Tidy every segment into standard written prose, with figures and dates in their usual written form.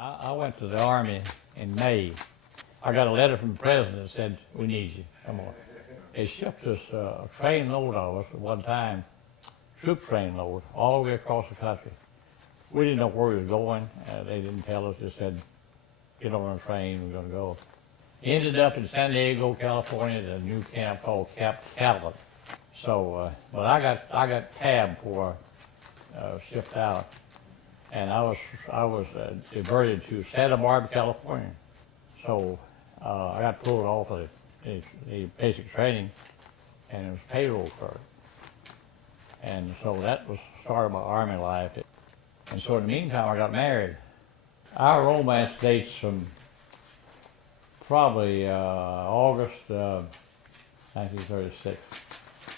I went to the Army in May. I got a letter from the president that said, "We need you. Come on." They shipped us a train load of us at one time, troop train load, all the way across the country. We didn't know where we were going. They didn't tell us. They said, "Get on a train, we're going to go." Ended up in San Diego, California, at a new camp called Camp Catlett. So, but I got tabbed for shipped out, and I was diverted to Santa Barbara, California. So I got pulled off of the basic training, and it was payroll clerk. And so that was the start of my Army life. And so in the meantime, I got married. Our romance dates from probably August 1936.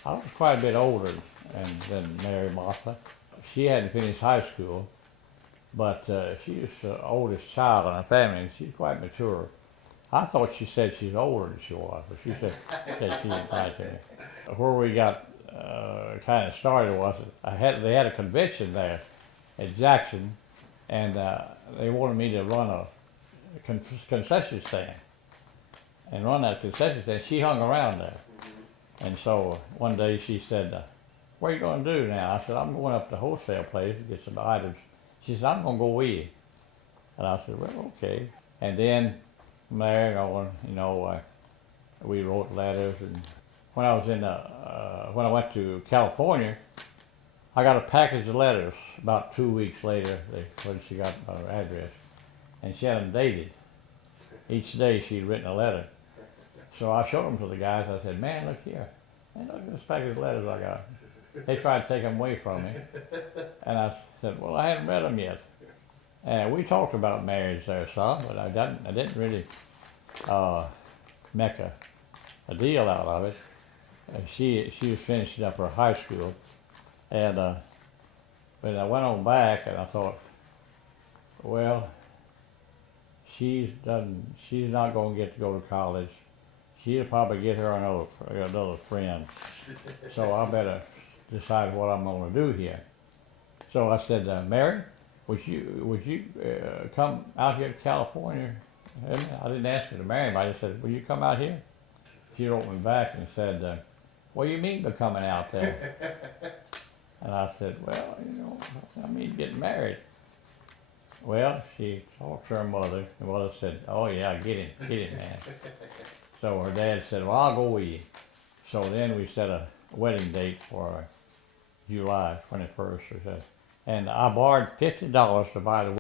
I was quite a bit older than Mary Martha. She hadn't finished high school, but she was the oldest child in our family, and she's quite mature. I thought she said she's older than she was, but she said she didn't lie to me. Where we got kind of started was they had a convention there at Jackson, and they wanted me to run a concession stand and run that concession stand. She hung around there, and so one day she said, "What are you going to do now?" I said, "I'm going up to the wholesale place to get some items." She said, "I'm going to go with you." And I said, "Well, okay." And then from there on, we wrote letters. And when I was when I went to California, I got a package of letters about 2 weeks later when she got our address, and she had them dated. Each day she'd written a letter. So I showed them to the guys. I said, "Man, look here. Man, look at this package of letters I got." They tried to take them away from me. And I said, "Well, I hadn't read them yet." And we talked about marriage there some, but I didn't really make a deal out of it. And she was finishing up her high school. And but I went on back and I thought, well, she's not going to get to go to college. She'll probably get her another friend. So I better decide what I'm going to do here. So I said, "Mary, would you come out here to California?" And I didn't ask her to marry anybody. I said, "Will you come out here?" She wrote me back and said, "What do you mean by coming out there?" And I said, "Well, I mean getting married." Well, she talked to her mother. The mother said, "Oh yeah, get him, man." So her dad said, "Well, I'll go with you." So then we set a wedding date for July 21st or so. And I borrowed $50 to buy the